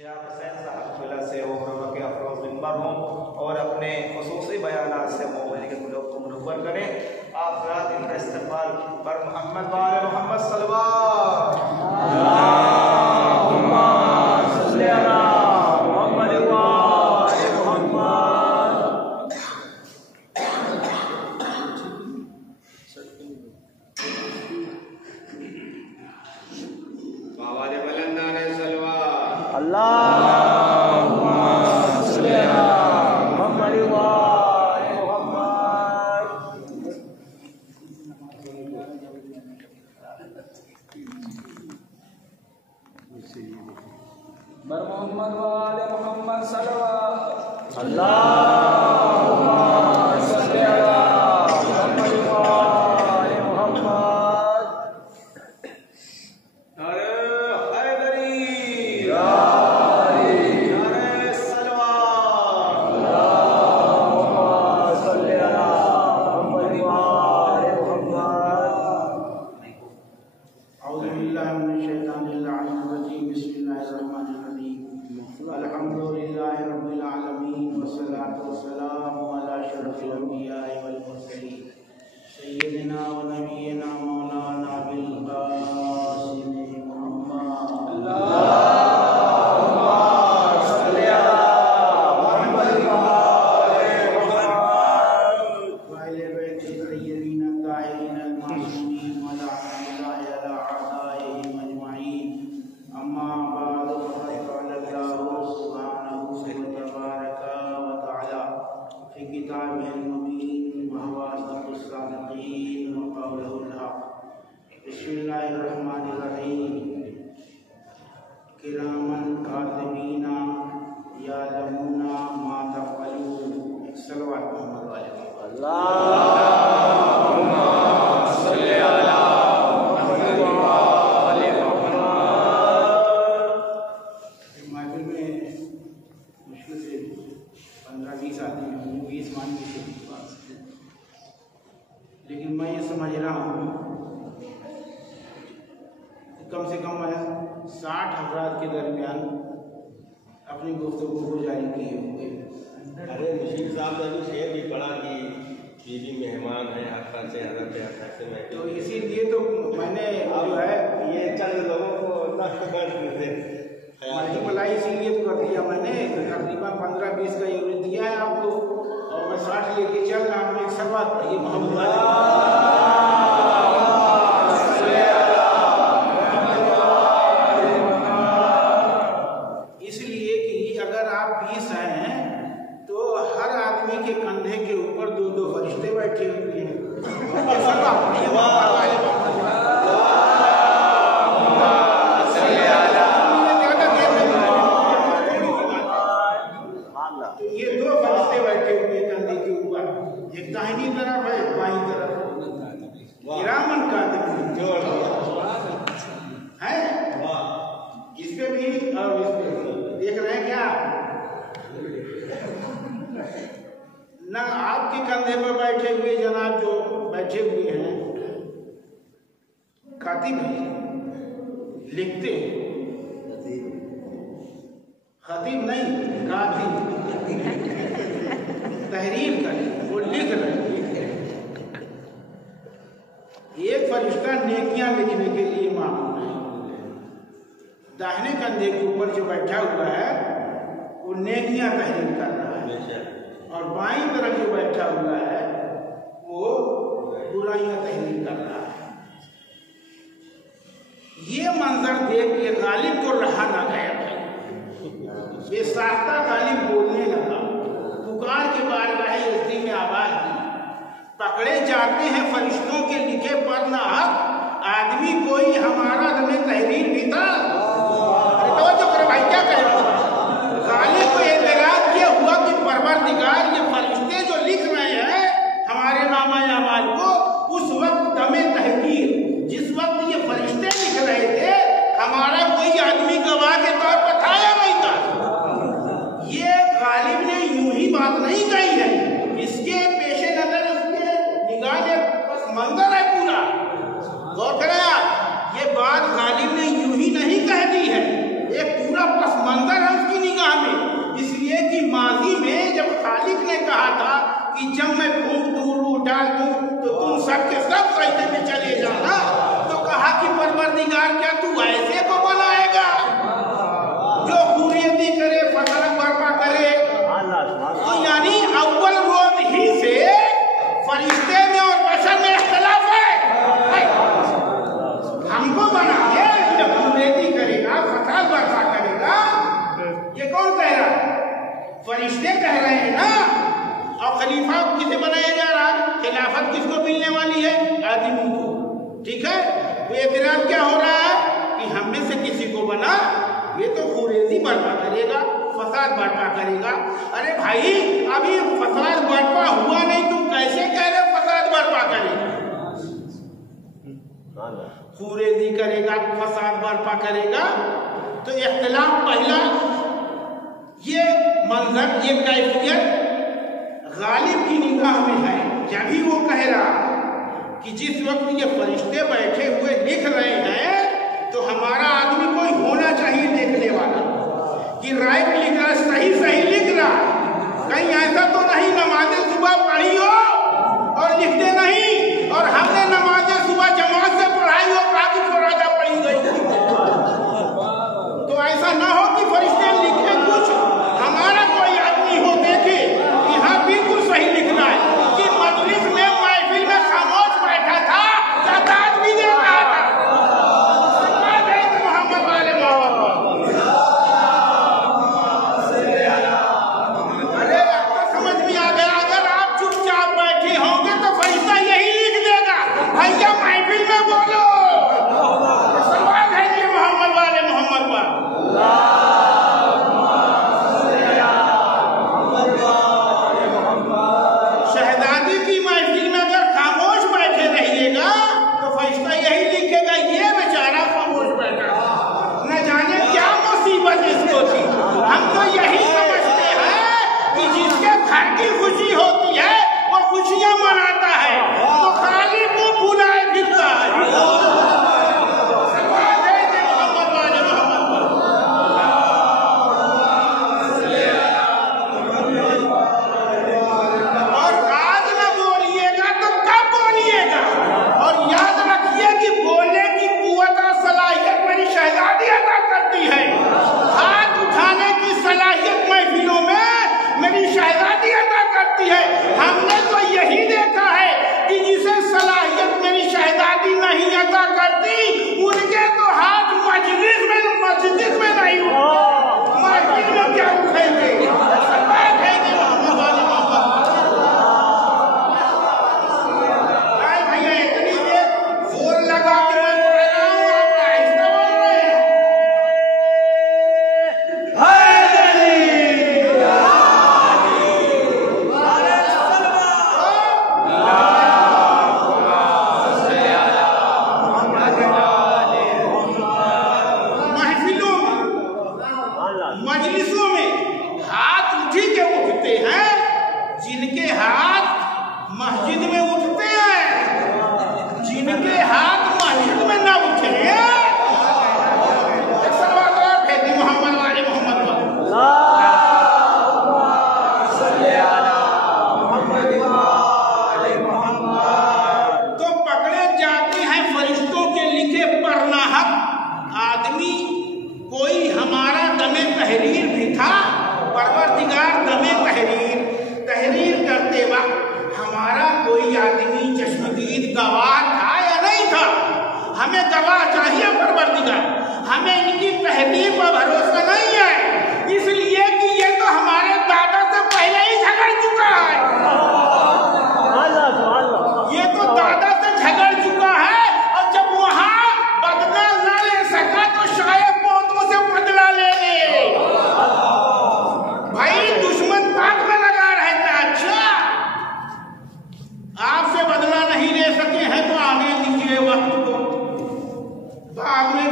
से के अफरोज मिंबर हों और अपने खुसूसी बयानात से मोमिन के लोग को मुनव्वर करें। आप रात इनका इस्तेमाल पर मोहम्मद वाले मोहम्मद सल्लल्लाहु मोहम्मद वाले मोहम्मद सल्लल्लाहु अल्हम्दुलिल्लाहि रब्बिल आलमीन वस्सलातु वस्सलामु अला अशरफिल अंबिया'i वल मुरसलीन सय्यिदिना व नबिय्यिना मौलाना बिल कासिम मुहम्मद अल्लाहुम्मा सल्लि अला मुहम्मद व आले मुहम्मद व अहले बैति तय्यबीन ताहिरीन अल मासूमीन व लअनतुल्लाहि अला अअदाइहिम अजमईन। अम्मा बाद किताबिल मुबीन व हवासुस सादिकीन व क़ौलुल हक़। बिस्मिल्लाहिर्रहमानिर्रहीम। किरामन कातिबीना यालमूना मा तफ़अलून। सल्लल्लाहु अलैहि अल्लाहुम्मा सल्लि अला मुहम्मद व आले मुहम्मद। महफिल में मुश्किल से 15-20 आदमी होंगे, 20 मान लीजिए, लेकिन मैं ये समझ रहा हूँ कम से कम मैं 60 अफराद के दरमियान अपनी गुफ्तगू को जारी किए होंगे। अरे मुशीर साहब ने भी शेर भी पढ़ा कि बीवी मेहमान है हक़ से हज़रत से मैं, तो इसीलिए तो मैंने जो है ये चंद लोगों को मल्टीप्लाई इसीलिए तो कर दिया मैंने। तकरीबन 15-20 का यूनिट दिया है आपको और मैं 60 लेके चल रहा हूँ। एक सलवात पढ़िए मोहम्मद इसलिए कि अगर आप 20 हैं तो हर आदमी के कंधे के ऊपर 2-2 फरिश्ते बैठे हुए हैं। एक दाहिनी तरफ है, बाईं तरफ किरामन कातिबीन है। इस पे भी और इस पे भी देख रहे हैं क्या? ना आपके कंधे पर बैठे हुए जनाब जो बैठे हुए हैं कातिब हैं, लिखते हैं। खतीब नहीं, कातिब तहरीर करें, वो लिख रहे हैं। एक फरिश्ता नेकियां लिखने के लिए मामूल है। दाहिने कंधे के ऊपर जो बैठा हुआ है वो नेकियां तहरीर कर रहा है और बाईं तरफ जो बैठा हुआ है वो बुराइयां तहरीर कर रहा है। ये मंजर देख के गालिब को रहा ना गया। बेसाख्ता गालिब बोलने लगा, पुकार के बारगाह यज़दी में आवाज दी, पकड़े जाते हैं फरिश्तों के लिखे पर ना हक, आदमी कोई हमारा हमें तहरीर भी था। तो करे भाई क्या कह रहा हूँ? गालिब को एतराज ये हुआ कि परवरदिगार ये फरिश्ते जो लिख रहे हैं हमारे नामा अमाल को, उस वक्त दमे तहरीर जिस वक्त ये फरिश्ते लिख रहे थे हमारा कोई आदमी गवाह के तौर पर था या नहीं था? ये गालिब ने यूं ही बात नहीं कही है, इसके पेशे नजर उसके निगाह में बस मंजर है पूरा। गौर करें आप, ये बात गालिब ने यूं ही नहीं कह दी है, एक पूरा पस मंजर है कि माजी में जब खालिक ने कहा था कि जब मैं फूंक दूं रूह डाल दूं तो तुम सबके सब सजदे में चले जाना, तो कहा कि परवरदिगार क्या तू ऐसे को बनाएगा जो हुर्रियती करे, फसाद बर्पा करे? तो यानी अव्वल रोज ही से फरिश्ते में और बशर में इख्तिलाफ है। हमको बना के जब हुर्रियती करेगा, फसाद बर्पा करेगा, ये कौन कह रहा है? फरिश्ते कह रहे हैं ना। और खलीफा किसे बनाया जा रहा है? खिलाफत किसको मिलने वाली है? आदमी को। ठीक है, तो एतराज क्या हो रहा है कि हम में से किसी को बना, ये तो खुरेजी बर्पा करेगा, फसाद बर्पा करेगा। अरे भाई अभी फसाद बर्पा हुआ नहीं, तुम कैसे कह रहे हो फसाद बर्पा करेगा? खुरेजी करेगा, फसाद बर्पा करेगा। तो इख्तिलाफ पहला ये मंजर, ये कैफियत गालिब की निगाह में है। जब भी वो कह रहा कि जिस वक्त ये फरिश्ते बैठे हुए लिख रहे हैं तो हमारा आदमी कोई होना चाहिए देखने वाला कि राइट लिख रहा, सही सही लिख रहा, कहीं ऐसा तो नहीं नमाज सुबह पढ़ी हो और लिख दे नहीं, और हमने नमाज सुबह जमात से पढ़ाई हो, काफी फरादा पढ़ी गई। तो ऐसा ना हो कि फरिश्ते लिखे कुछ, हमारा कोई आदमी हो देखे यहाँ बिल्कुल सही लिखना है कि मजलिस में महफिल में खामोश बैठा था, जादाद भी दे रहा था। मोहम्मद वाले मोहम्मद, अरे आपको समझ में आ गया? अगर आप चुपचाप बैठे होंगे तो फरिश्ता यही लिख देगा, भैया महफिल में बोलो। सवाल है ये मोहम्मद वाले मोहम्मद पर। शहजादी की महफिल में अगर खामोश बैठे रहिएगा तो फरिश्ता यही लिखेगा, ये बेचारा खामोश बैठा, न जाने क्या मुसीबत इसको थी। हम तो यही समझते हैं कि जिसके घर की खुशी होती है वो खुशियां मनाता है, तो खाली मुंह फुलाए फिरता है। हमने तो यही देखा है कि जिसे सलाहियत मेरी शहजादी नहीं अदा करती, उनके तो हाथ मस्जिद में नहीं उठते, मस्जिद में क्या उठेंगे? भैया इतनी देर जोर लगा के मैं पढ़ रहा हूँ, आप आहिस्ता बोल रहे हैं। मजलिसों में हाथ उठी के उठते हैं जिनके हाथ मस्जिद में उठते हैं, जिनके हाथ मस्जिद में ना उठे। मोहम्मद वाले मोहम्मद तो पकड़े जाते हैं फरिश्तों के लिखे परनाहक आदमी। कोई हमारा दमे तहरीर भी था, परवरदिगार दमे तहरीर करते वक्त हमारा कोई आदमी चश्मदीद गवाह था या नहीं था? हमें गवाह चाहिए परवरदिगार, हमें इनकी तहरीर पर भरोसा नहीं है, इसलिए कि ये तो हमारे दादा से पहले ही झगड़ चुका है। ये तो दादा से झगड़ चुका है, और जब वहां बदला न ले सका तो शायद पोतों से बदला ले ले। भाई दुश्मन बात में लगा रहता। अच्छा, आपसे बदला नहीं ले सके हैं तो आगे लिखिए वक्त को, बाद में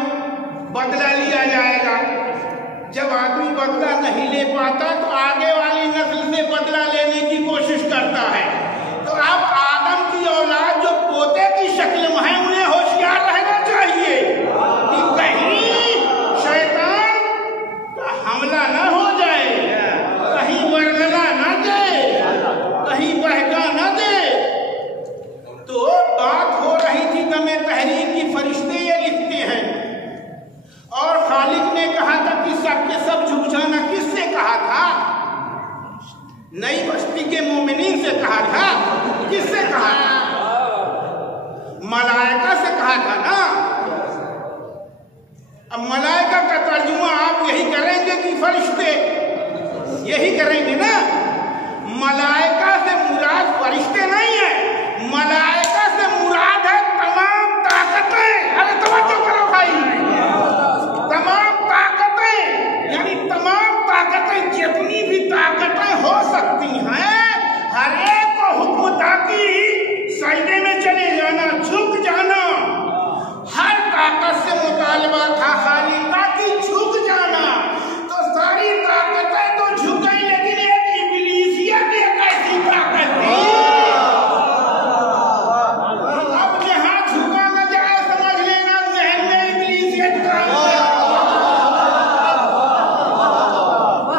बदला लिया जाएगा। जब आदमी बदला नहीं ले पाता तो आगे वाली नस्ल से बदला लेने की कोशिश करता है। तो अब आदम की औलाद जो पोते की शक्ल में है, उन्हें होशियार रहना चाहिए कि कहीं शैतान का हमला न हो जाए, कहीं नई बस्ती के मोमिनीन से कहा था। किससे कहा था? मलाइका से कहा था ना। अब मलाइका का तर्जुमा आप यही करेंगे कि फरिश्ते? यही करेंगे ना। मलाइका से मुराद फरिश्ते नहीं है, मलाइका से मुराद है तमाम ताकतें। अरे तवज्जो करो भाई, तमाम ताकतें यानी तमाम ताकतें, जितनी भी ताकतें हो सकती हैं, हर एक को हुक्म था कि सजदे में चले जाना, झुक जाना। हर ताकत से मुतालबा था खालिका की झुक जाना। तो सारी ताकतें तो झुक गई, लेकिन एक इब्लीसियत एक ऐसी ताकत थी। अब जहां झुका न जाए समझ लेना जहन में इब्लीसियत का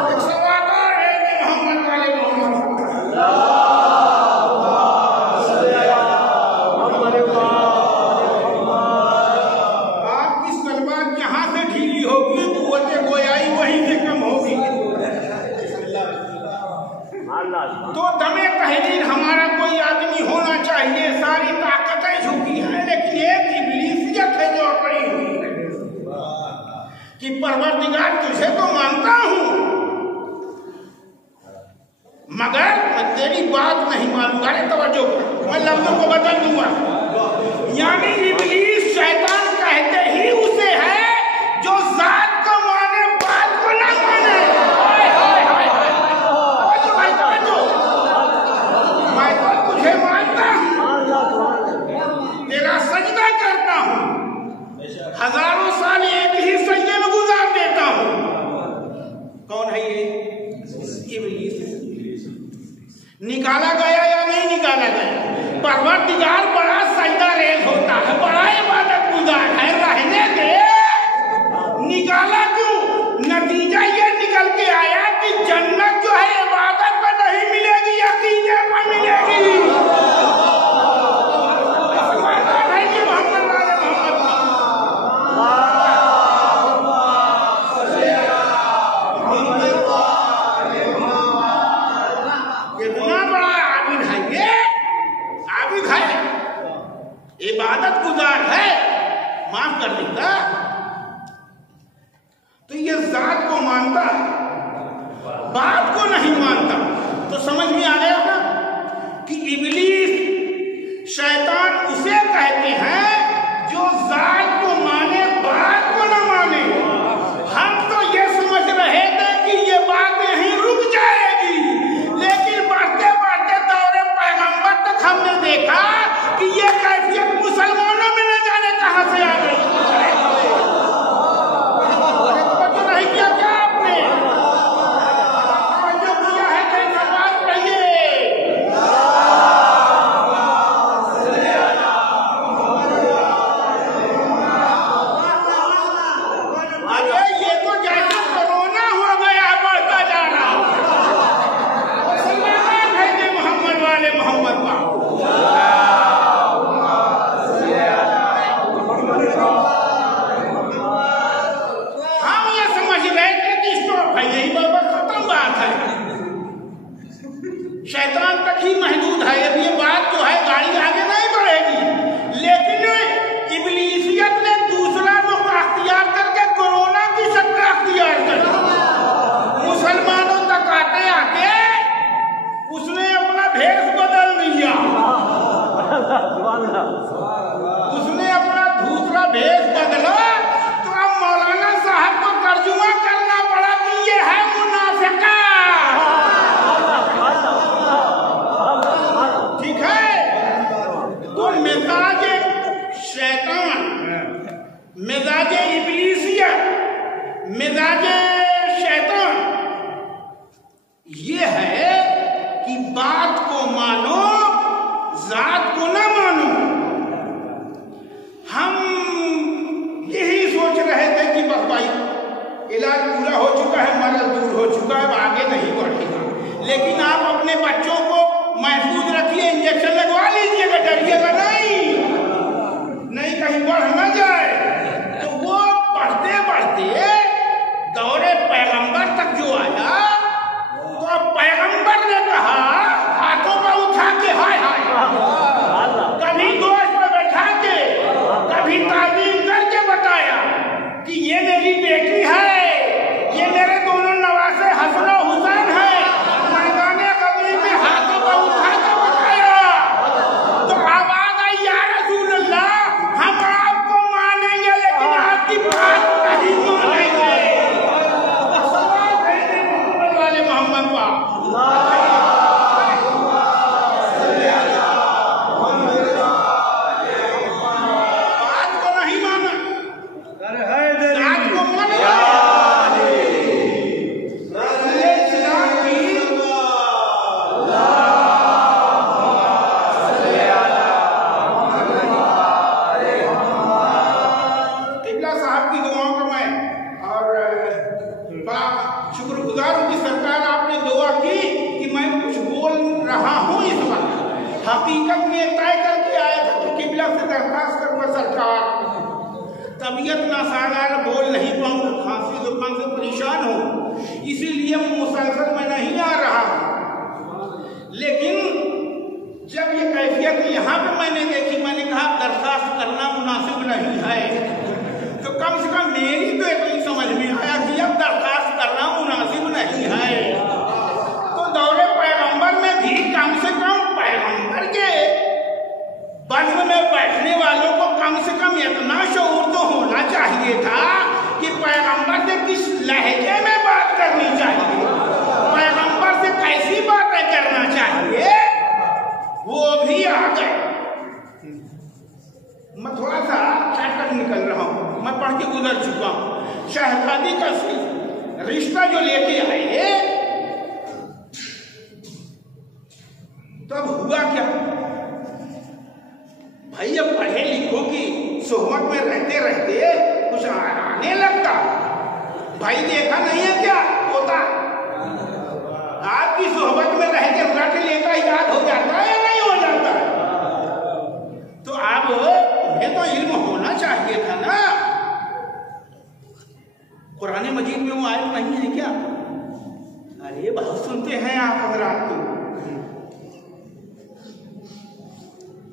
एक सवाल है कि मोहम्मद वाले मोहम्मद आपकी सलवार जहां से ढीली होगी कुव्वत गोयाई वहीं से कम होगी। तो दमे तहरीर हमारा कोई आदमी होना चाहिए। सारी ताकतें झुकी हैं, लेकिन एक इब्लीसियत है जो अकड़ी हुई है कि परवरदिगार तुझे तो मानता हूं, मगर मैं तेरी बात नहीं मानूंगा। अरे तवज्जो, मैं लफ्जों को बदल दूंगा। यानी इब्लीस शैतान कहते ही उसे है जो जात को माने बात को ना माने। हाय हाय हाय हाय, तवज्जो भाई तवज्जो। मैं तो तुझे मानता हूं, तेरा सजदा करता हूं, हजारों साल एक ही सजदे में गुजार देता हूं। कौन है ये? इब्लीस। निकाला गया या नहीं निकाला गया? परवरदिगार बड़ा सजदा रेज होता है, बड़ा इबादत गुजार है, रहने दे। निकाला क्यों? नतीजा ये निकल के आया कि जन्नत जो है इबादत पर नहीं मिलेगी, अकीदे पर मिलेगी। है कि मोहम्मद वाले मोहम्मद कितना बड़ा आबिद है ये। आबिद है, इबादत गुजार है, माफ कर देगा। तो ये जात को मानता है, बात को नहीं मानता। तो समझ में आ गया ना कि इब्लीस शैतान उसे कहते हैं जो जात को माने, बात को न माने। हम तो ये समझ रहे थे कि ये बात यहीं रुक जाएगी, लेकिन बढ़ते बढ़ते दौरे पैगंबर तक हमने देखा कि ये कैफियत मुसलमानों में न जाने कहां से आ गई। तो नहीं किया क्या आपने? जो किया है कैसा बात कहिए। अरे ये तो जैसे कोरोना हो गया, बढ़ता जा रहा। मुसलमान है कि मोहम्मद वाले मोहम्मद का। हम ये समझ रहे थे कि स्टॉप है, यही बाबा खत्म बात है, शैतान तक ही महदूद है। अब ये बात जो है गाड़ी आगे नहीं बढ़ेगी। लेकिन इब्लीसियत ने दूसरा रुख अख्तियार करके कोरोना की शक्ल अख्तियार कर ली। मुसलमानों तक आते आते उसने अपना भेष बदल दिया, उसने अपना दूसरा भेष बदला। तो अब मौलाना साहब को तर्जुमा करना पड़ा कि ये है मुनाफिका। ठीक है। तो मिजाज शैतान, मिजाज इब्लीसियत, मिजाज शैतान ये है कि बात को मानो, जात को न मानो। हम यही सोच रहे थे कि बस भाई इलाज पूरा हो चुका है, मरज दूर हो चुका है, आगे नहीं बढ़ेगा। लेकिन आप अपने बच्चों को महफूज रखिए, इंजेक्शन लगवा लीजिएगा, डरिएगा नहीं कहीं बढ़ न जाए। तो वो बढ़ते बढ़ते दौरे पैगंबर तक जो आया, तो पैगंबर ने कहा हाथों पर उठा के हाय हाय, कभी गोश्त पर बैठा के, कभी तालीम करके बताया कि ये मेरी बेटी है, ये मेरे दोनों नवासे हसन और हुसैन है। मैदाने कबीर में हाथों पर उठा के बताया तो आवाज आई, या रसूल अल्लाह, हम आपको मानेंगे लेकिन आपकी बात नहीं मानेंगे। वाले मोहम्मद बात को नहीं माना, बात को माना। किबला साहब की दुआओं का मैं और बड़ा शुक्रगुजार हूँ कि सरकार आपने दुआ की कि मैं कुछ बोल रहा हूँ इस वक्त। हकीकत में तय करके आया था कि किबला से दरखास्त करूँगा सरकार, तबीयत नासागार, बोल नहीं पाऊंगा, खांसी जुकाम से परेशान हूँ, इसीलिए मुसलसल में नहीं आ रहा हूँ। लेकिन जब ये कैफियत यहाँ पे मैंने देखी, मैंने कहा दरखास्त करना मुनासिब नहीं है, तो कम से कम मेरी तो इतनी समझ में आया कि अब दरखास्त करना मुनासिब नहीं है। तो दौरे पैगंबर में भी कम से कम पैगंबर के बज़्म में बैठने वालों को कम से कम इतना शऊर तो होना चाहिए था कि पैगंबर से किस लहजे में बात करनी चाहिए, पैगंबर से कैसी बातें करना चाहिए, वो भी आ गए। मैं थोड़ा सा चैप्टर निकल रहा हूँ, मैं पढ़ के गुजर चुका हूँ। शहजादी का रिश्ता जो लेके आए तब हुआ क्या भाई, अब पढ़े लिखो की सोहबत में रहते रहते कुछ आने लगता। भाई देखा नहीं है क्या होता, आपकी सोहबत में रह के रट लेता याद हो जाता है या नहीं हो जाता है? तो आप उन्हें तो इल्म होना चाहिए था ना। कुरान मजीद में वो आयत नहीं है क्या? अरे बहुत सुनते हैं आप हज़रात को।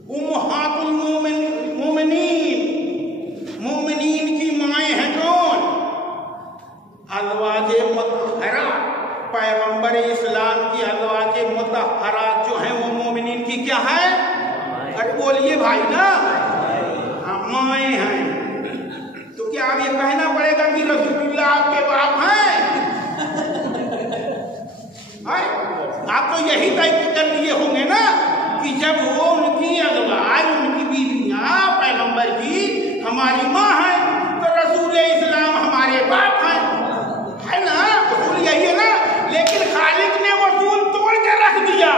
उम्महातुल मोमिनीन, मोमिनीन की माएँ हैं कौन? अज़वाजे मुतहहरा, पैगंबर इस्लाम की अज़वाजे मुतहहरा जो हैं वो मोमिनीन की क्या है? अरे बोलिए भाई ना, माएँ हैं। तो क्या अब ये कहना पड़ेगा कि रसूलुल्लाह आपके बाप हैं? आप तो यही तय कर लिए होंगे ना कि जब वो उनकी अज़वाज, उनकी बीवियां पैगंबर की हमारी माँ है तो रसूल इस्लाम हमारे बाप हैं, है ना? रसूल यही है ना। लेकिन खालिक ने वसूल तोड़ के रख दिया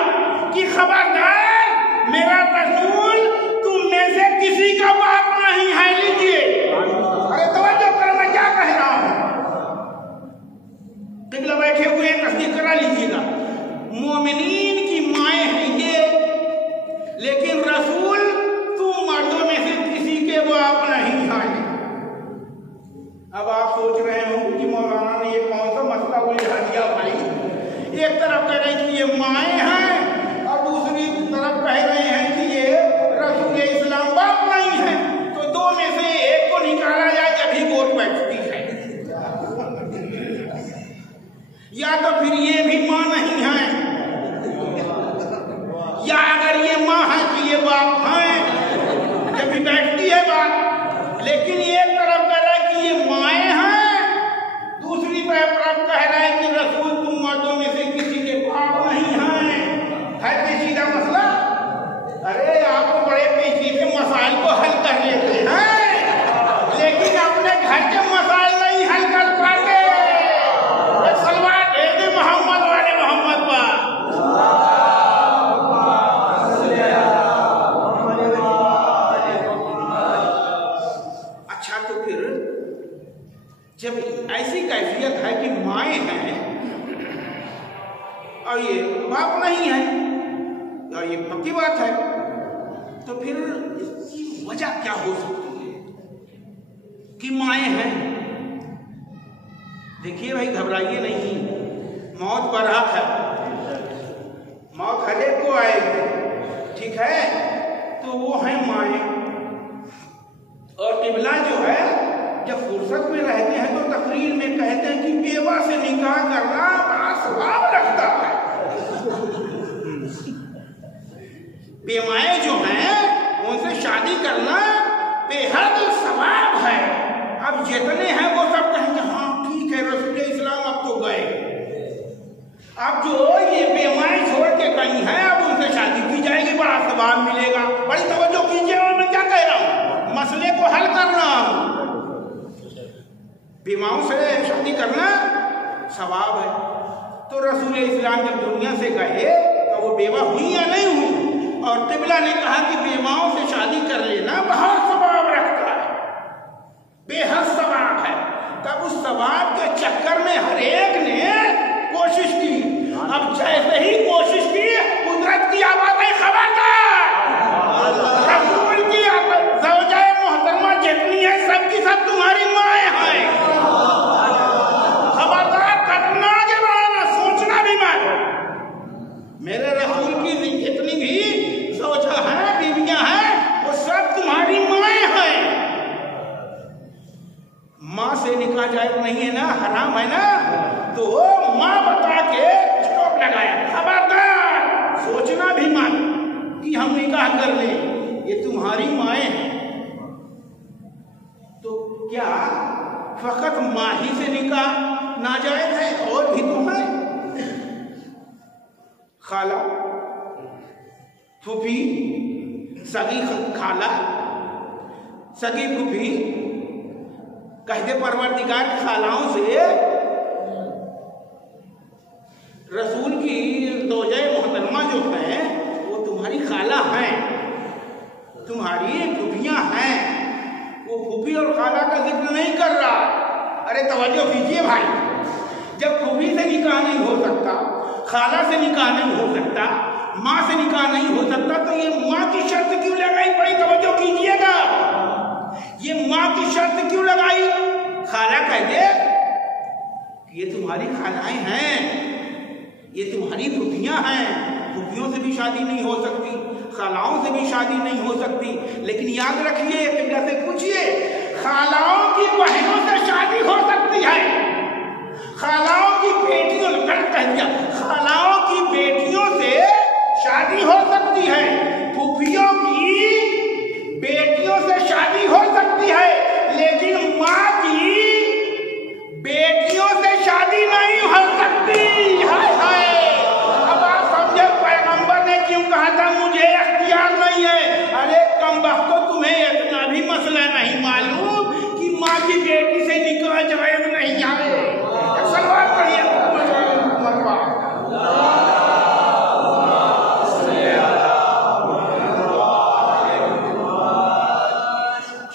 कि खबरदार, मेरा रसूल तुम में से किसी का बाप नहीं है। लीजिए, अरे तवज्जो करो, मैं क्या कह रहा हूँ। किबला बैठे हुए हैं, तस्दीक करा लीजिएगा। मोमिनीन की माएँ हैं ये, लेकिन रसूल तुम मर्दों में से किसी के बाप नहीं है। अब आप सोच रहे हो कि मौलाना ने ये कौन सा मसला उलझा दिया भाई। एक तरफ कह रहे हैं कि ये माएँ हैं और दूसरी तरफ कह रहे हैं कि ये रसूल इस्लाम बाप नहीं है। तो दो में से एक को निकाला जाए जब ही वोट बैठती है। या तो फिर ये भी माँ नहीं है, या अगर ये माँ है कि ये बाप हैं, जब भी बैठती है बात। लेकिन एक तरफ कह रहा है कि ये माएँ हैं, दूसरी तरफ कह रहा है कि रसूल तुम मर्दों में से किसी के बाप नहीं हैं। है पेचीदा मसला। अरे आप तो बड़े पेचीदे मसाइल को हल कर लेते हैं, लेकिन अपने घर के मसाइल नहीं हल कर पाते। सलवार दे दे मोहम्मद वाले मोहम्मद पर। अच्छा, तो फिर जब ऐसी कैफियत है कि माएँ हैं और ये बाप नहीं है, और ये पक्की बात है, तो फिर इसकी वजह क्या हो सकती है कि माएँ हैं? देखिए भाई, घबराइए नहीं, मौत बरहक है। मौत हर एक को आएगी, ठीक है। तो वो है माए। और किबला जो है जब फुर्सत में रहते हैं तो तकरीर में कहते हैं कि बेवा से निकाह करना बड़ा सवाब लगता है। बेवाएं जो हैं उनसे शादी करना बेहद सवाब है। अब जितने हैं वो सब कहेंगे हाँ ठीक है रसूल इस्लाम अब तो गए। अब जो ये बेवाएं छोड़ के कहीं हैं अब उनसे शादी की जाएगी, बड़ा सवाब मिलेगा। बड़ी तवज्जो कीजिए और मैं क्या कह रहा हूँ, मसले को हल कर रहा हूँ। बेवाओं से शादी करना सवाब है। तो रसूल इस्लाम जब दुनिया से गए तो वो बेवा हुई या नहीं हुई? और किबला ने कहा कि बेवाओं से शादी कर लेना बहुत सवाब रखता है, बेहद सवाब है। तब उस सवाब के चक्कर में हर एक ने कोशिश की। अब जैसे ही कोशिश की कुदरत की आवाज़ें खबरदार, रसूल की ज़ौजाए मोहतरमा जितनी है सबकी सब तुम्हारी माएँ हैं, खबरदार करना जमाना सोचना भी मत। मेरे रसूल की जितनी भी ज़ौजा हैं बीवियां हैं वो सब तुम्हारी माएँ हैं। माँ से निकाह जायज़ नहीं है ना, हराम है ना, तो माँ बता के स्टॉप लगाया, खबरदार सोचना भी मत कि हम निकाह कर लें, ये तुम्हारी माएँ हैं। तो क्या फकत माँ ही से निकाह नाजायज है? और भी तो है, खाला, फूफी, सगी खाला, सगी फूफी, कहते परवरदिगार की खालाओं से रसूल की ज़ौजाए मोहतरमा जो है वो तुम्हारी खाला हैं, तुम्हारी फूफियाँ हैं। वो फूफी और खाला का जिक्र नहीं कर रहा। अरे तवज्जो कीजिए भाई, जब फूफी से निकाह नहीं हो सकता, खाला से निकाह नहीं हो सकता, माँ से निकाह नहीं हो सकता, तो ये माँ की शर्त क्यों लगाई? बड़ी तवज्जो कीजिएगा, ये माँ की शर्त क्यों लगाई? खाला कह दे ये तुम्हारी खालाएं हैं, ये तुम्हारी फूफियाँ हैं, फूफियों से भी शादी नहीं हो सकती, खालाओं से भी शादी नहीं हो सकती। लेकिन याद रखिए, किबला से पूछिए, खालाओं की बहनों से शादी हो सकती है, खालाओं की बेटियों, गलत कह दिया, खालाओं की बेटियों से शादी हो सकती है, फूफियों की बेटियों से शादी हो सकती है, लेकिन माँ की बेटियों से शादी नहीं हो सकती। हाय हाय, अब आप समझे पैगंबर ने क्यों कहा था मुझे अख्तियार नहीं है? अरे कमबख्तो, तुम्हें इतना भी मसला नहीं मालूम कि माँ की बेटी से निकाह जायज़ नहीं है? सलवार पढ़िए मरवा।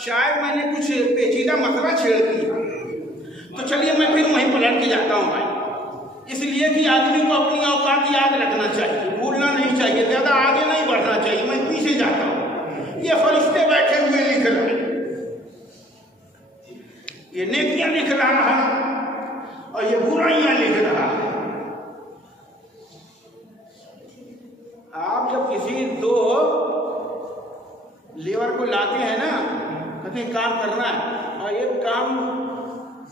शायद मैंने कुछ पेचीदा मसला छेड़ दिया, तो चलिए मैं फिर वहीं पलट के जाता हूँ भाई। इसलिए कि आदमी को अपनी औकात याद रखना चाहिए, भूलना नहीं चाहिए, ज्यादा आगे नहीं बढ़ना चाहिए। मैं पीछे जाता हूँ। ये फरिश्ते बैठे हुए लिख रहे हैं, ये नेकियां लिख रहा है और ये बुराइयां लिख रहा है। आप जब किसी दो लेबर को लाते हैं ना, कहते हैं काम करना है, और ये काम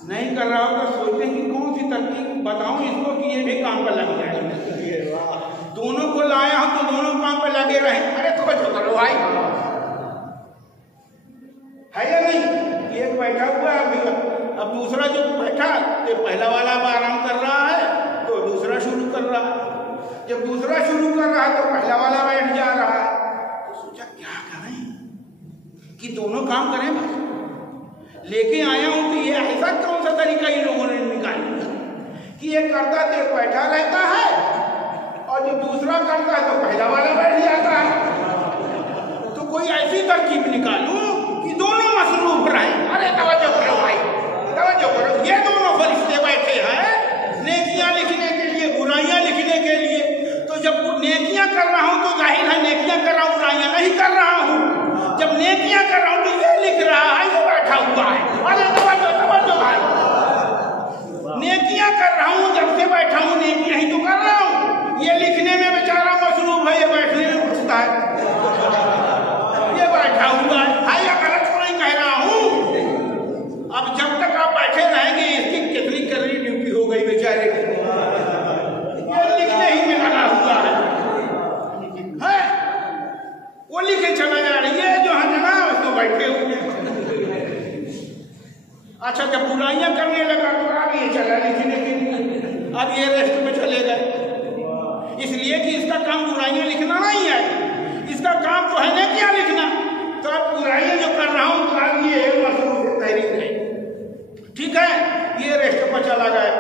नहीं कर रहा हो तो सोचते हैं कि कौन सी तरकीब बताऊं इसको कि ये भी काम पर लग जाए। दोनों को लाया हो तो दोनों काम पर लगे रहे। अरे तो बचो करो भाई, है या नहीं? एक बैठा हुआ है, अब दूसरा जो बैठा तो पहला वाला अब आराम कर रहा है तो दूसरा शुरू कर रहा है, जब दूसरा शुरू कर रहा है तो पहला वाला बैठ जा रहा है। तो सोचा क्या करें कि दोनों काम करें भाई। लेके आया हूं तो ये ऐसा कौन सा तरीका इन लोगों ने निकाला कि एक करता तो एक बैठा रहता है और जो दूसरा करता है तो पहला वाला बैठ जाता है। तो कोई ऐसी तरकीब निकालूं कि दोनों मसरूफ रहें। अरे तवज्जो करो भाई, तवज्जो करो। ये दोनों फरिश्ते बैठे हैं नेकियां लिखने के लिए, बुराइयां लिखने के लिए। तो जब नेकियां कर रहा हूं तो जाहिर है नेकियां कर रहा हूं, बुराइयां नहीं कर रहा हूं। जब नेकियां कर रहा हूं तो ये लिख रहा है, ये बैठा हुआ है। अरे तवज्जो भाई, नेकियां कर रहा हूं, जब से बैठा हूं नेकियां ही तो कर रहा हूं। ये लिखने में बेचारा ये बैठने में घुसता है, ये बैठा हुआ है। भाई गलत तो नहीं कह रहा हूँ। अब जब तक आप बैठे रहेंगे इसकी कितनी करनी ड्यूटी हो गई बेचारे की, ये लिखने ही में लगा हुआ है। वो लिखे चला जा रही है जो है ना उसको बैठे हुए। अच्छा जब बुराइयां करने लगा तो अब ये चला लिखने के लिए, अब ये रेस्ट में चले गए, इसलिए कि इसका काम बुराइयां लिखना नहीं है, इसका काम तो है ना क्या लिखना। तो अब बुराइयां जो कर रहा हूं तो अब ये मसरूफ तहरीक है, ठीक है, ये रेस्ट पर चला गया।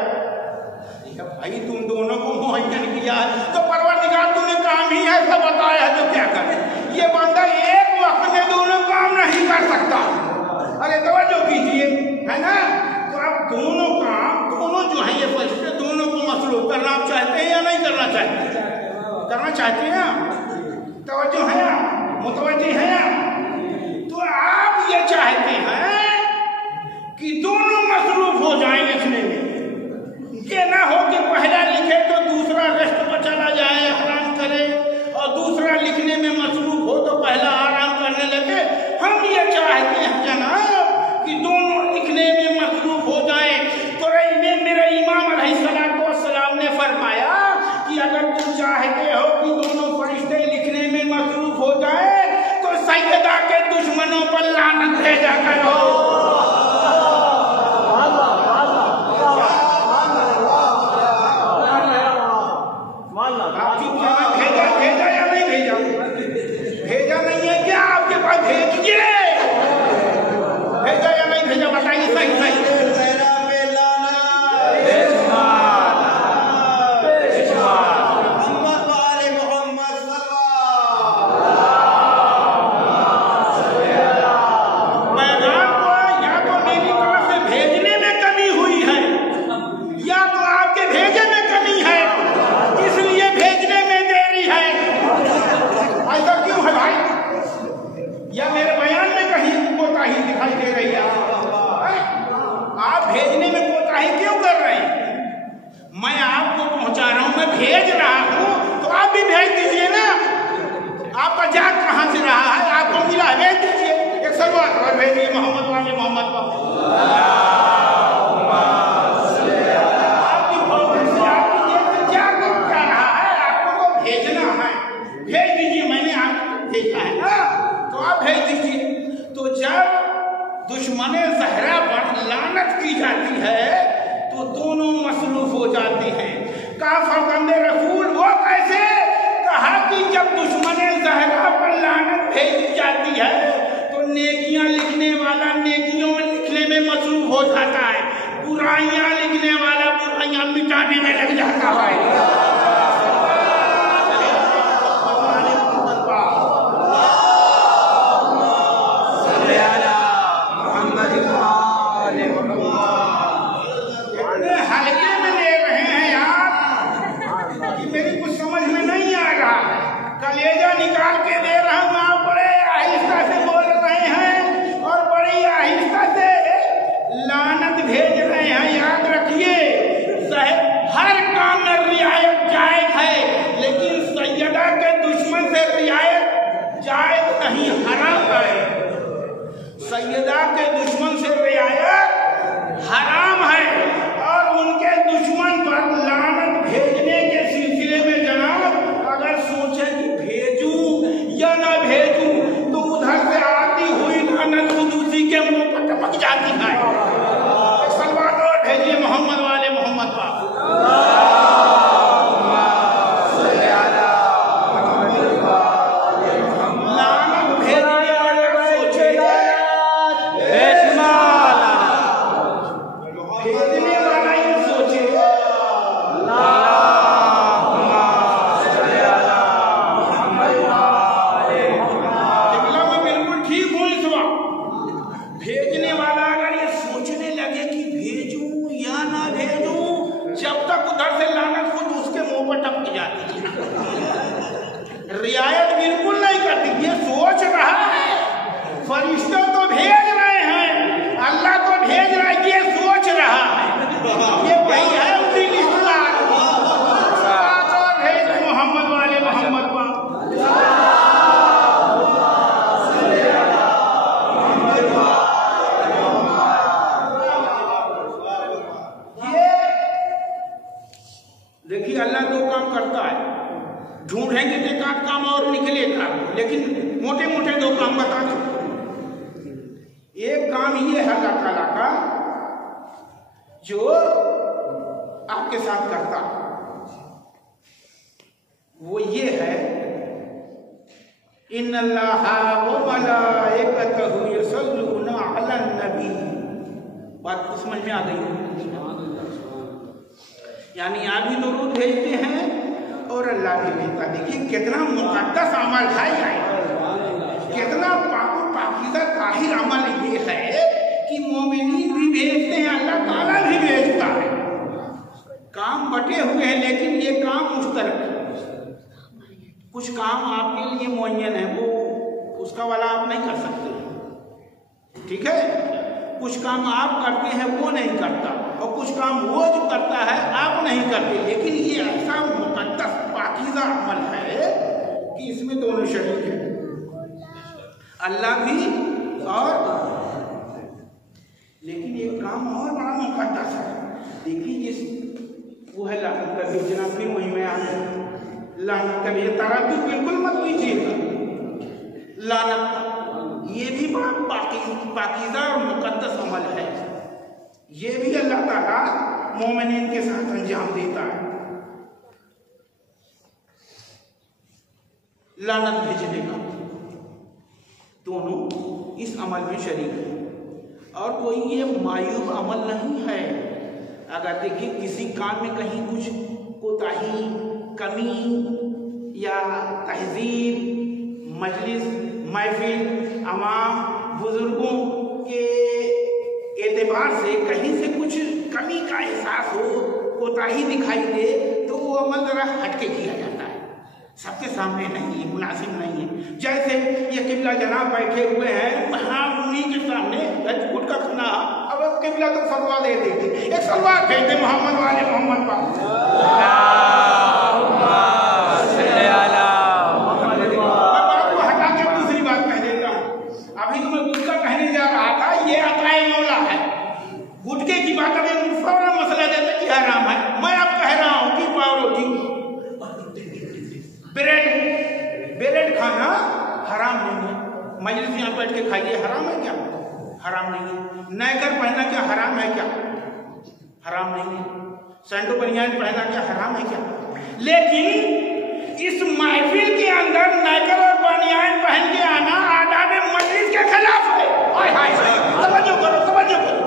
भाई तुम दोनों को मुहैयन किया है तो परवरदिगार तूने काम ही ऐसा बताया है तो क्या करे। ये बंदा एक वक्त में दोनों काम नहीं कर सकता। अरे तवज्जो कीजिए, है ना। तो आप दोनों काम, दोनों जो है ये फरिश्ते दोनों को मसरूफ करना आप चाहते हैं या नहीं करना चाहते? करना चाहते हैं आप? तवज्जो है आप, मुतवज्जि है आप। तो आप ये चाहते हैं कि दोनों मसरूफ हो जाएं लिखने में, ये ना हो कि पहला लिखे तो दूसरा रेस्ट पर चला जाए आराम करे, और दूसरा लिखने में मसरूफ हो तो पहला आराम करने लगे। हम ये चाहते हैं जनाब कि दोनों लिखने में मसरूफ हो जाए। तो मेरे इमाम अलैहिस्सलाम ने फरमाया कि अगर तुम चाहते हो कि दोनों फरिश्ते लिखने में मसरूफ हो जाए तो सैयदा के दुश्मनों पर लानत भेजा करो। भेजा या नहीं भेजा? भेजा नहीं है क्या आपके पास? भेजिए, भेजा या नहीं भेजा बताइए सही सही। या मेरे बयान में कहीं कोताही दिखाई दे रही है? आप भेजने में कोताही क्यों कर रहे हैं? मैं आपको पहुंचा रहा हूं, मैं भेज रहा हूं तो आप भी भेज दीजिए ना। आपका जात कहां से रहा है, आपको मिला है, भेज दीजिए। एक सलवात और भेजिए मोहम्मद वाले मोहम्मद पर। आपकी प्रॉब्लम से आपकी जेब से क्या रहा है, आपको तो भेजना है, भेज दीजिए। मैंने आपको भेजा है ना, तो आप भेज दीजिए। तो जब दुश्मन ज़हरा पर लानत की जाती है तो दोनों मसरूफ हो जाते हैं। कहा फरज़ंदे रसूल वो कैसे? कहा कि जब दुश्मन ज़हरा पर लानत भेजी जाती है तो नेकियां लिखने वाला नेकियों में लिखने में मसरूफ हो जाता है, बुराइयां लिखने वाला बुराइयां मिटाने में लग जाता है। कलेजा निकाल के दे रहा हूं, आप बड़े आहिस्ता से बोल रहे हैं और बड़ी आहिस्ता से लानत भेज रहे हैं। याद रखिए हर काम में रियायत जायज है, लेकिन सैयदा के दुश्मन से रियायत जायज नहीं, हराम है। सैयदा के दुश्मन से रियायत हराम है और उनके दुश्मन पर लानत भेजने के सिलसिले में जनाब अगर सोचे कि भेजूं या ना भेजूं तो उधर से आती हुई लानत खुद उसी के मुंह पर टपक जाती है। सलवात और भेजिए मोहम्मद वाले मोहम्मद पर। लानत भेजने वाला सोचे, भेजने वाला ये सोचे भेजने वाला अगर ये सोचने लगे कि भेजूं या ना भेजूं, जब तक उधर से लानत खुद उसके मुंह पर टपक जाती है। रियायत बिल्कुल नहीं करती, ये सोच रहा है। फरिश्ते तो भेज रहे हैं, अल्लाह तो भेज रहा है, ये सोच रहा है। ये वही है उसी लिस्ट का। मोहम्मद वाले मोहम्मद पर देखिए अल्लाह दो काम करता है, ढूंढेंगे तो एक आध काम और निकलेगा, लेकिन मोटे मोटे दो काम बता दो। एक काम ये है अल्लाह ताला का जो आपके साथ करता है, वो ये है इन्नल्लाहा व मलाइकतहु यसल्लूना अलन नबी। बात तो समझ में आ गई? यानी आप भी दरूद भेजते हैं और अल्लाह भी भेजता। देखिए कितना मुकद्दस अमल है, कितना पाकीज़ा ताहिर अमल ये है कि मोमिनीन भी भेजते हैं, अल्लाह ताला भी भेजता है। काम बटे हुए हैं लेकिन ये काम मुश्तरक है। कुछ काम आपके लिए मुअय्यन है, वो उसका वाला आप नहीं कर सकते, ठीक है। कुछ काम आप करते हैं वो नहीं करता, और कुछ काम वो जो करता है आप नहीं करते। लेकिन ये ऐसा मुकद्दस पाकीज़ा अमल है कि इसमें दोनों शरीक हैं, अल्लाह भी और। लेकिन एक काम और बड़ा मुकद्दस है। देखिए जिस वो है लानत का भेजना, फिर वहीं में आने लानत का ये तरादुद बिल्कुल मत कीजिएगा। लानत ये भी बड़ा पाकीज़ा और मुकद्दस अमल है, ये भी अल्लाह ताला मोमिनीन के साथ अंजाम देता है। लानत भेजने का दोनों इस अमल में शरीक है, और कोई ये मायूब अमल नहीं है। अगर देखिए किसी काम में कहीं कुछ कोताही, कमी या तहजीब, मजलिस, महफिल, अवाम, बुजुर्गों के एतबार से कहीं से कुछ कमी का एहसास हो, कोताही दिखाई दे, तो वो अमल जरा हटके किया जाता है, सबके सामने नहीं है, मुनासिब नहीं है। जैसे ये किबला जनाब बैठे हुए हैं, वहाँ उन्हीं के सामने गुट का खाना, अब किबला तो फतवा दे देते, एक सलवार भेजते मोहम्मद वाले मोहम्मद पाक। गुटके की बात अभी फौरन मसला देता कि हराम है। मैं अब कह रहा हूं कि पाव रोटी, ब्रेड खाना हराम नहीं है। मजलिस यहाँ बैठ के खाइए, हराम है क्या? हराम नहीं है। नाइकर पहनना क्या हराम है क्या? हराम नहीं है। सैंडो बनियान पहनना क्या हराम है क्या? लेकिन इस महफिल के अंदर नाइकर और बनियान पहन के आना आदाब मजलिस के खिलाफ है। तवज्जो करो, तवज्जो करो।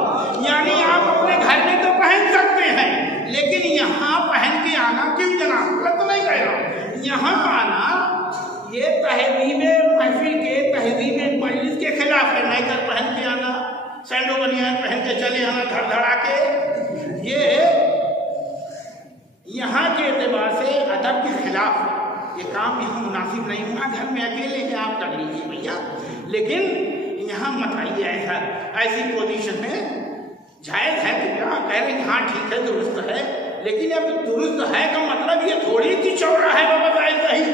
यानी आप अपने घर में तो पहन सकते हैं, लेकिन यहाँ पहन के आना क्यों जनाब? गलत तो नहीं कह रहा हूँ। यहाँ आना ये तहजीब महफिल के, तहजीब मजलिस के खिलाफ है। नाइकर पहन के आना, सैंडो बनियान पहन के चले आना धड़धड़ा के, ये यहाँ के एतबार से अदब के खिलाफ है। ये काम यहाँ मुनासिब नहीं हुआ। घर में अकेले हैं आप कर लीजिए भैया, लेकिन यहाँ मत आइए। ऐसी पोजीशन में जायज़ है कि क्या कह रहे हैं? हाँ ठीक है, दुरुस्त है, लेकिन अब दुरुस्त है का मतलब ये थोड़ी कि चौड़ा है बाबा जायज़ नहीं।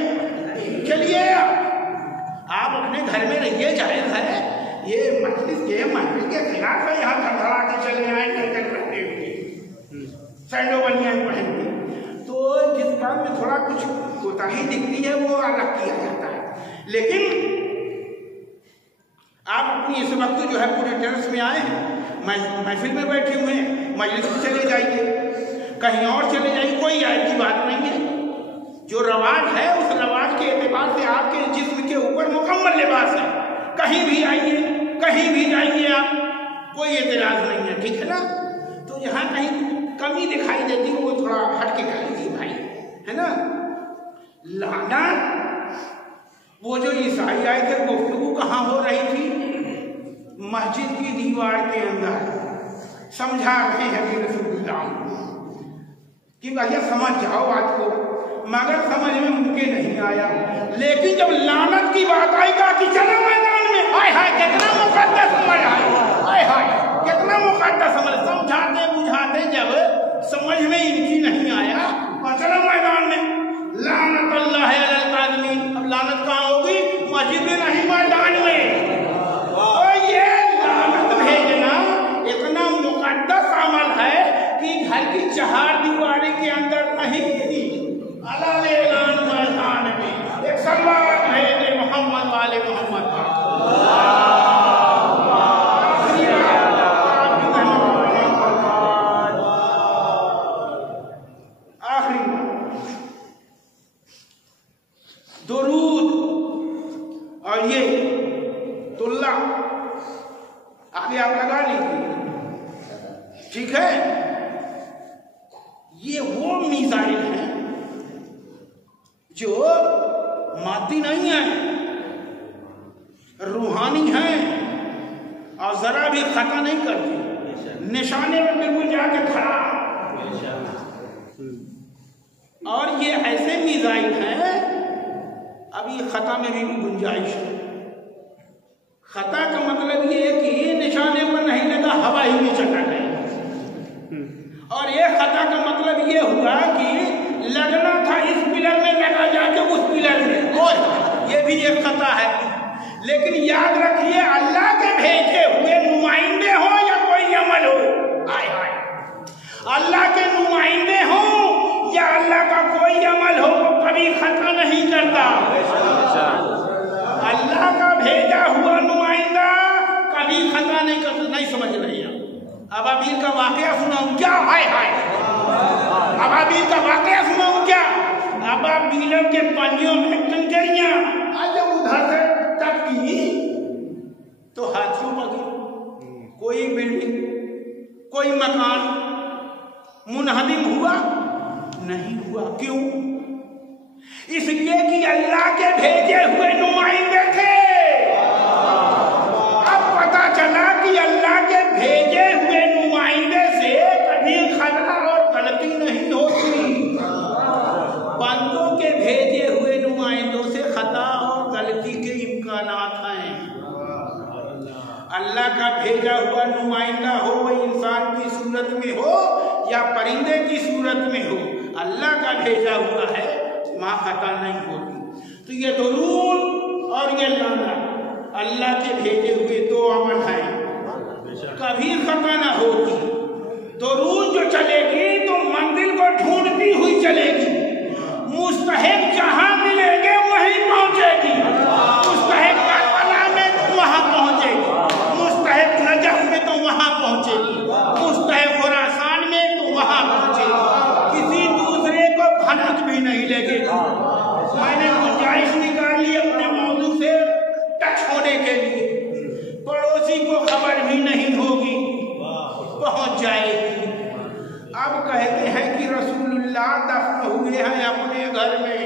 चलिए आप अपने घर में रहिए, जायज़ है। ये मजलिस के महफिल के खिलाफ है। यहाँ धड़धड़ा के चले आए नाइकर पहने हुए, सैंडो बनियान पहन के, तो जिस काम में थोड़ा कुछ कोताही दिखती है वो अलग किया जाता है। लेकिन आप अपनी इस वक्त जो है पूरे टेरेस में आए हैं, महफिल में बैठे हुए हैं, मजलिस में चले जाइए, कहीं और चले जाइए, कोई ऐप की बात नहीं है। जो रवाज है उस रवाज के एतबार से आपके जिस्म के ऊपर मुकम्मल लिबास है। कहीं भी आइए, कहीं भी जाइए आप, कोई एतराज नहीं है, ठीक है ना। तो यहाँ कहीं कमी दिखाई देती है वो थोड़ा हट के कर लीजिए भाई, है ना। लाना वो जो ईसाई आए थे, गुफ्तगू कहाँ हो रही थी? मस्जिद की दीवार के अंदर समझा रहे हैं कि रसूलुल्लाह कि भैया समझ जाओ बात को, मगर समझ में मुमकिन नहीं आया। लेकिन जब लानत की बात आई कहा कि चलो मैदान में, हाय हाय कितना मुकद्दस अमल है, हाय हाय कितना मुकद्दस अमल। समझाते बुझाते जब समझ में इनकी नहीं आया, चलो मैदान में, लानत अल्लाह अलल काज़िमीन। अब लानत कहाँ होगी? मस्जिद में नहीं, मैदान में। ये लानत भेजना इतना मुकद्दस अमल है कि घर की चार दीवारी के अंदर नहीं, मिसाइल हैं जो मादी नहीं है, रूहानी है और जरा भी खता नहीं करती, निशाने में बिल्कुल जाके खड़ा। और ये ऐसे मिसाइल हैं, अब ये खता में भी गुंजाइश है। खता का मतलब ये है कि निशाने पर नहीं लगा, हवा ही में चला गया। और ये खता का मतलब ये हुआ कि लगना था इस पिलर में, लगा जाके उस पिलर में, और ये भी एक खता है। लेकिन याद रखिए, अल्लाह के भेजे हुए नुमाइंदे हो या कोई अमल हो, आय हाय, अल्लाह के नुमाइंदे हो या अल्लाह का कोई अमल हो, वो कभी खता नहीं करता। अल्लाह का भेजा हुआ नुमाइंदा कभी खता नहीं करता। नहीं समझ रही है? अबाबील का वाकया सुनाऊं क्या? हाय हाय, अबाबील का वाकया सुनाऊं क्या? अबाबीलों के पंजों में कंकरियां आज उधर से टपकी तो हाथियों पर गिरी। कोई बिल्डिंग, कोई मकान मुनहदिम हुआ नहीं हुआ। क्यों? इसलिए कि अल्लाह के भेजे हुए नुमाइंदे थे। अब पता चला कि अल्लाह के भेजे हुए नुमाइंदे से कभी खतरा और गलती नहीं होती। बंदों के भेजे हुए नुमाइंदों से खता और गलती के इम्कानात हैं। अल्लाह का भेजा हुआ नुमाइंदा हो, वह इंसान की सूरत में हो या परिंदे की सूरत में हो, अल्लाह का भेजा हुआ है, वहां खता नहीं होती। तो ये दुरूद और ये लानत अल्लाह के भेजे हुए दो अमल हैं, कभी खता ना होगी। दुरूद जो चलेगी तो मंजिल को ढूंढती हुई चलेगी, मुस्तहिक जहां मिलेंगे वहीं पहुंचेगी। मुस्तहिक करबला में तो वहां पहुंचेगी, मुस्तहिक नजफ में तो वहां पहुंचेगी, मुस्तहिक खुरासान में तो वहां पहुंचेगी। किसी दूसरे को भनक भी नहीं लगेगी। मैंने गुंजाइश निकाली अपने मौजू से टच होने के लिए, पड़ोसी को खबर भी नहीं होगी, पहुंच जाएगी। अब कहते हैं कि रसूलुल्लाह दफन हुए हैं अपने घर में।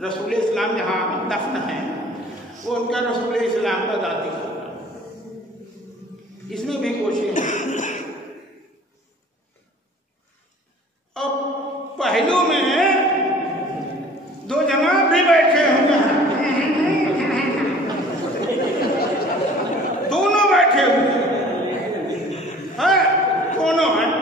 रसूल इस्लाम जहां दफन है वो उनका रसूल इस्लाम का दाती होगा। इसमें भी कोशिश है। अब पहलू में दो जनाब भी बैठे हुए हैं, दोनों बैठे हुए हैं, दोनों हैं।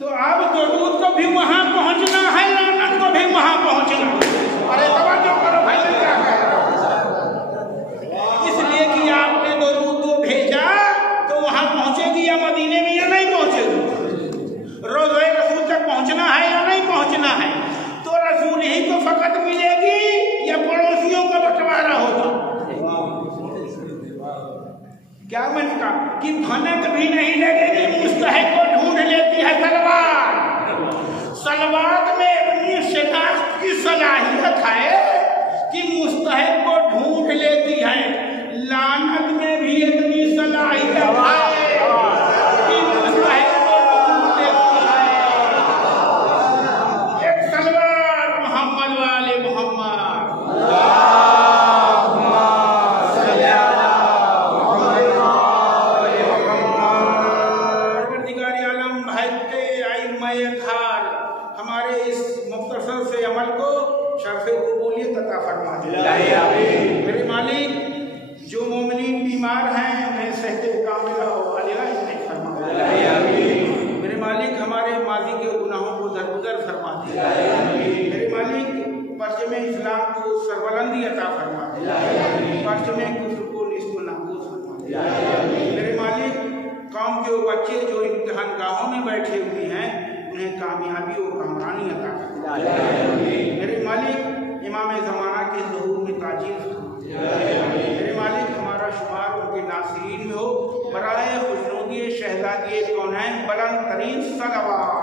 तो अब दुरूद को भी वहां पहुंचना है, लानत को भी वहां पहुंचना। अरे तवज्जो करो भाई, क्या कह रहे हो? इसलिए कि आपने दुरूद को भेजा तो वहां पहुंचेगी या मदीने में या नहीं पहुंचेगी? रोज़े रसूल तक पहुंचना है या नहीं पहुंचना है? तो रसूल ही को फकत मिलेगी या पड़ोसियों का बंटवारा होगा? क्या मैंने कहा कि भनक भी नहीं लगेगी, मुस्तहिक को ढूंढ लेती है सलवात। सलवात में अपनी शिनाख्त की सलाहियत है कि मुस्तहिक को ढूंढ लेती है। लानत में भी इतनी सलाहियत है कि मुस्तहिक को ढूंढ लेती है। एक सलवात मोहम्मद वाले मोहम्मद। हमारे इस मुख्तसर से अमल को शर्फ़े कबूलियत अता फरमा दे। मेरे मालिक, जो मोमिनीन बीमार हैं उन्हें सेहते कामिला व आलिया इनायत फरमा दे। मेरे मालिक, हमारे माजी के गुनाहों को दरगुजर फरमा दे। मेरे मालिक, परचम इस्लाम को सरबलंदी अता फरमा दे। परचम कुफ्र को निस्को नाबूद फरमा दे। मेरे मालिक, कौम के वो बच्चे जो इम्तिहान गाहों में बैठे हुए हैं उन्हें कामयाबी और कामरानी अता फरमा दे। मेरे मालिक, इमाम ज़माना के ज़हूर में ताजील फरमा दे। मेरे मालिक, हमारा शुमार उनके नासिरीन में हो। बराए खुशनुदी शहज़ादी कौनैन बुलंद तरीन सलवात।